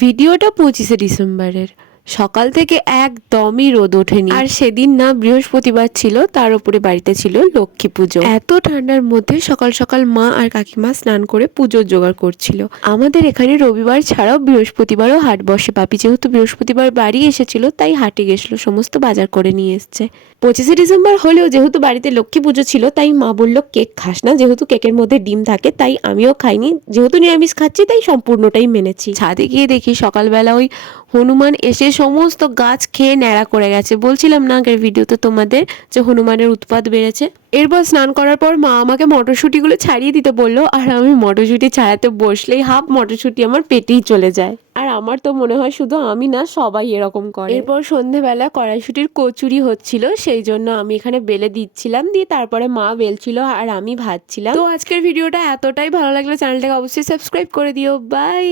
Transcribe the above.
ভিডিওটা 25শে ডিসেম্বরের। সকাল থেকে একদমই রোদ ওঠেনি, আর সেদিন না বৃহস্পতিবার ছিল, তার উপরে বাড়িতে ছিল লক্ষ্মী পুজো। এত ঠান্ডার মধ্যে সকাল সকাল মা আর কাকিমা স্নান করে পুজোর জোগাড় করছিল। আমাদের এখানে রবিবার ছাড়াও বৃহস্পতিবারও হাট বসে। পাপি যেহেতু বৃহস্পতিবার বাড়ি এসেছিল তাই হাটে গেছিল, সমস্ত বাজার করে নিয়ে এসছে। 25শে ডিসেম্বর হলেও যেহেতু বাড়িতে লক্ষ্মী পুজো ছিল তাই মা বলল কেক খাস না, যেহেতু কেকের মধ্যে ডিম থাকে, তাই আমিও খাইনি। যেহেতু নিরামিষ খাচ্ছি তাই সম্পূর্ণটাই মেনেছি। ছাদে গিয়ে দেখি সকালবেলা ওই হনুমান এসে সমস্ত গাছ খেয়ে ন্যাড়া করে গেছে। বলছিলাম না আগের ভিডিওতে তোমাদের যে হনুমানের উৎপাত বেড়েছে। এরপর স্নান করার পর মা আমাকে মটরশুঁটিগুলো ছাড়িয়ে দিতে বললো, আর আমি মটরশুঁটি ছাড়াতে বসলেই হাফ মটরশুঁটি আমার পেটেই চলে যায়। আর আমার তো মনে হয় শুধু আমি না, সবাই এরকম করে। এরপর সন্ধেবেলা কড়াইশুঁটির কচুরি হচ্ছিল, সেই জন্য আমি এখানে বেলে দিচ্ছিলাম, দিয়ে তারপরে মা বেলছিল আর আমি ভাজছিলাম। তো আজকের ভিডিওটা এতটাই ভালো লাগলে চ্যানেলটাকে অবশ্যই সাবস্ক্রাইব করে দিও। বাই।